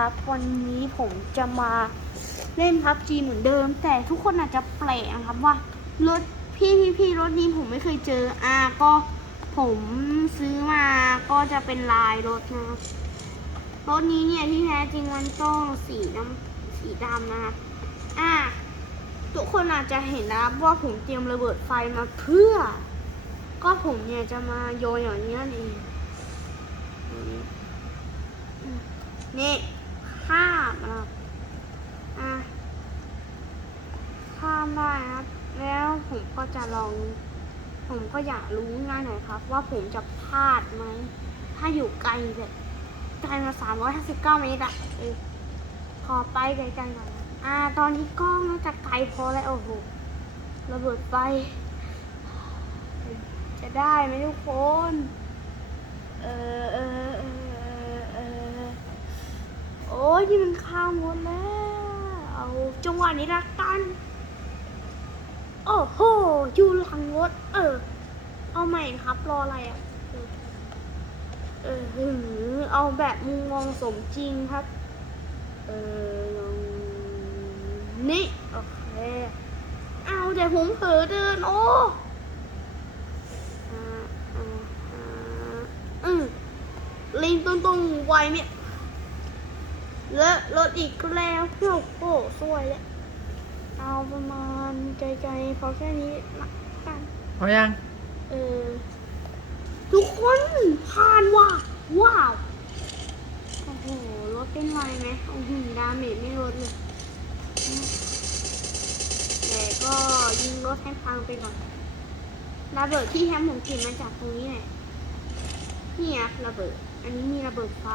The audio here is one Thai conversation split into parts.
ครับวันนี้ผมจะมาเล่นพับจีเหมือนเดิม แต่ทุกคนอาจจะแปลกนะครับว่ารถพี่พี่พี่รถนี้ผมไม่เคยเจออ่าก็ผมซื้อมาก็จะเป็นลายรถนะครับรถนี้เนี่ยที่แท้จริงมันต้องสีน้ำสีดำนะครับอ่าทุกคนอาจจะเห็นนะครับว่าผมเตรียมระเบิดไฟมาเพื่อ ก็ผมเนี่ยจะมาโยนอย่างนี้นั่นเองนี่ามรับอะข้ามได้นะครับ แล้วผมก็จะลอง ผมก็อยากรู้ง่ายหน่อยครับ ว่าผมจะพลาดไหม ถ้าอยู่ไกลแบบไกลมาสามร้อยห้าสิบเก้าเมตรอะเออขอไปไกลๆหน่อยนะอ่า ตอนนี้กล้องน่าจะไกลพอแล้วโอ้โหระเบิดไฟจะได้ไหมทุกคน เออเออเออเออ ที่มันข้าวหมดแล้ว เอาจังหวะนี้ละกัน โอ้โห อยู่หลังรถ เออ เอาใหม่ครับ รออะไรอะ เออหือเอาแบบมุมมองสมจริงครับ เออ นี่ โอเค เอาแต่ผมเผลอเดิน โอ้อ่าอ่าอ่าอืมลิงตรงๆไวเนี่ย และรถอีกแล้วโอ้โหสวยแล้วเอาประมาณไกลๆพอแค่นี้ละกันพอยัง เออ ทุกคนผ่านว่ะว้าว โอ้โห รถเป็นไรไหมโอ้โหดาเมจไม่ลดเลยแต่ก็ยิงรถให้พังไปก่อนระเบิดที่แฮมผมกินมาจากตรงนี้แหละนี่อะระเบิด อันนี้มีระเบิดไฟ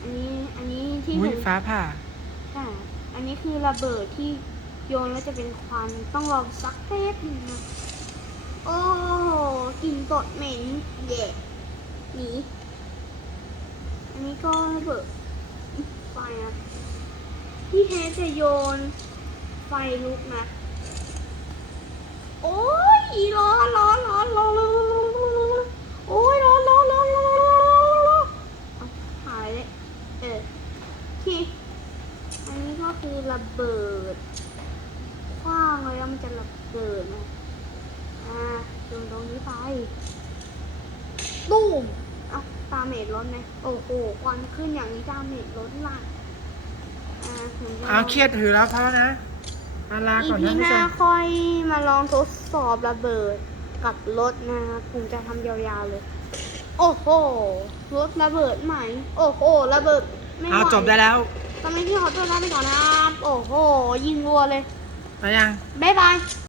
อันนี้อันนี้ที่ผอุ้ยมฟ้าผ่าใช่อันนี้คือระเบิดที่โยนแล้วจะเป็นควันต้องลองสักเทสหนึ่งนะโอ้โหกลิ่นตดเหม็นแย่หนีอันนี้ก็ระเบิดไฟนะที่แท้จะโยนไฟลุกนะ โอ้ยร้อนร้อนร้อนร้อนร้อนร้อนร้อนโอ้ยร้อนร้อนร้อนร้อนร้อนร้อนเอาหายเลย เออที่ อันนี้ก็ คือระเบิดคว้างเลยแล้วมันจะระเบิดนะอ่าตรงตรงนี้ไปตูมเอาตาเมจลดไหมโอ้โหควันขึ้นอย่างนี้ตาเมจลดละอ่าผมจะเอาเครียดถือแล้วพอนะอาลาอีก่อนพีนะหผู้ชน้ามค่อยมาลองทดสอบระเบิดกับรถนะครับผมจะทำยาวๆเลย โอ้โหรถระเบิดใหม่โอ้โหระเบิดไม่ไหวเอาจบได้แล้ว ตอนนี้ที่ขอตัวลาไปก่อนนะครับ โอ้โห ยิงรัวเลย ไปยัง บ๊ายบาย